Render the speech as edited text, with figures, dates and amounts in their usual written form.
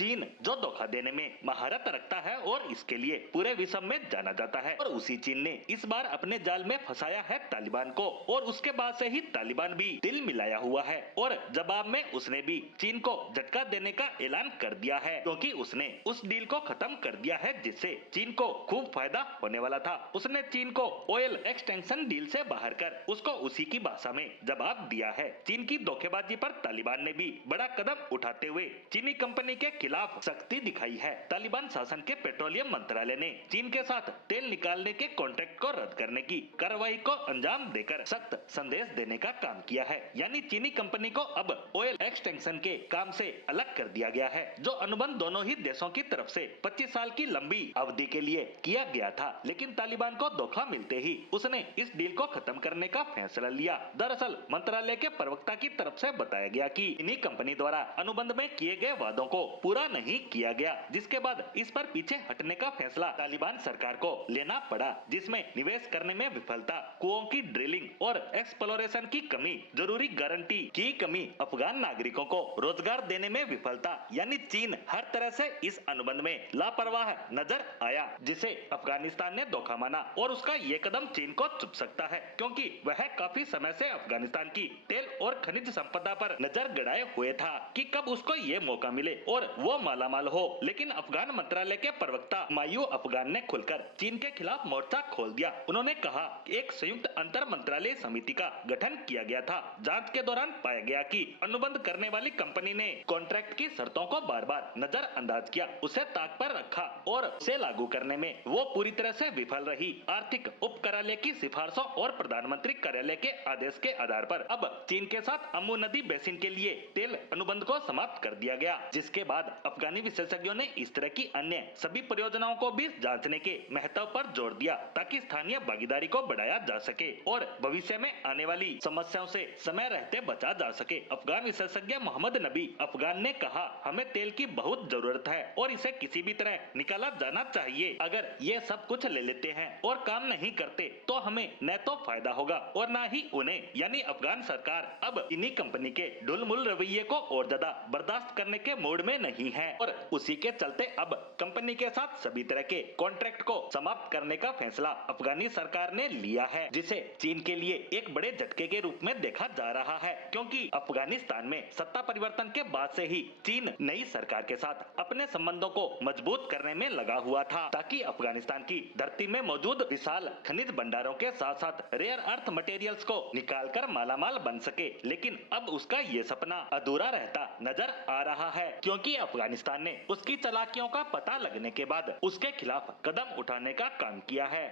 चीन जो धोखा देने में महारत रखता है और इसके लिए पूरे विश्व में जाना जाता है, और उसी चीन ने इस बार अपने जाल में फंसाया है तालिबान को, और उसके बाद से ही तालिबान भी दिल मिलाया हुआ है और जवाब में उसने भी चीन को झटका देने का ऐलान कर दिया है, क्योंकि उसने उस डील को खत्म कर दिया है जिससे चीन को खूब फायदा होने वाला था। उसने चीन को ऑयल एक्सटेंशन डील से बाहर कर उसको उसी की भाषा में जवाब दिया है। चीन की धोखेबाजी पर तालिबान ने भी बड़ा कदम उठाते हुए चीनी कंपनी के खिलाफ सख्ती दिखाई है। तालिबान शासन के पेट्रोलियम मंत्रालय ने चीन के साथ तेल निकालने के कॉन्ट्रैक्ट को रद्द करने की कार्रवाई को अंजाम देकर सख्त संदेश देने का काम किया है। यानी चीनी कंपनी को अब ऑयल एक्सटेंशन के काम से अलग कर दिया गया है, जो अनुबंध दोनों ही देशों की तरफ से 25 साल की लंबी अवधि के लिए किया गया था। लेकिन तालिबान को धोखा मिलते ही उसने इस डील को खत्म करने का फैसला लिया। दरअसल मंत्रालय के प्रवक्ता की तरफ से बताया गया कि चीनी कंपनी द्वारा अनुबंध में किए गए वादों को पूरा नहीं किया गया, जिसके बाद इस पर पीछे हटने का फैसला तालिबान सरकार को लेना पड़ा, जिसमें निवेश करने में विफलता, कुओं की ड्रिलिंग और एक्सप्लोरेशन की कमी, जरूरी गारंटी की कमी, अफगान नागरिकों को रोजगार देने में विफलता, यानी चीन हर तरह से इस अनुबंध में लापरवाह नजर आया, जिसे अफगानिस्तान ने धोखा माना। और उसका ये कदम चीन को चुभ सकता है, क्योंकि वह काफी समय से अफगानिस्तान की तेल और खनिज संपदा पर नजर गड़ाए हुए था कि कब उसको ये मौका मिले और वो मालामाल हो। लेकिन अफगान मंत्रालय के प्रवक्ता मायू अफगान ने खुलकर चीन के खिलाफ मोर्चा खोल दिया। उन्होंने कहा एक संयुक्त अंतर मंत्रालय समिति का गठन किया गया था। जांच के दौरान पाया गया कि अनुबंध करने वाली कंपनी ने कॉन्ट्रैक्ट की शर्तों को बार बार नजरअंदाज किया, उसे ताक पर रखा और उसे लागू करने में वो पूरी तरह से विफल रही। आर्थिक उप कार्यालय की सिफारिशों और प्रधानमंत्री कार्यालय के आदेश के आधार पर अब चीन के साथ अम्मू नदी बेसिन के लिए तेल अनुबंध को समाप्त कर दिया गया, जिसके बाद अफगानी विशेषज्ञों ने इस तरह की अन्य सभी परियोजनाओं को भी जांचने के महत्व पर जोर दिया, ताकि स्थानीय भागीदारी को बढ़ाया जा सके और भविष्य में आने वाली समस्याओं से समय रहते बचा जा सके। अफगान विशेषज्ञ मोहम्मद नबी अफगान ने कहा, हमें तेल की बहुत जरूरत है और इसे किसी भी तरह निकाला जाना चाहिए। अगर ये सब कुछ ले लेते हैं और काम नहीं करते तो हमें न तो फायदा होगा और न ही उन्हें, यानी अफगान सरकार अब इन्हीं कंपनी के ढुलमुल रवैये को और ज्यादा बर्दाश्त करने के मूड में नहीं है और उसी के चलते अब कंपनी के साथ सभी तरह के कॉन्ट्रैक्ट को समाप्त करने का फैसला अफगानी सरकार ने लिया है, जिसे चीन के लिए एक बड़े झटके के रूप में देखा जा रहा है, क्योंकि अफगानिस्तान में सत्ता परिवर्तन के बाद से ही चीन नई सरकार के साथ अपने संबंधों को मजबूत करने में लगा हुआ था, ताकि अफगानिस्तान की धरती में मौजूद विशाल खनिज भंडारों के साथ साथ रेयर अर्थ मटेरियल्स को निकालकर मालामाल बन सके। लेकिन अब उसका ये सपना अधूरा रहता नजर आ रहा है, क्योंकि अफगानिस्तान ने उसकी चालाकियों का पता लगने के बाद उसके खिलाफ कदम उठाने का काम किया है।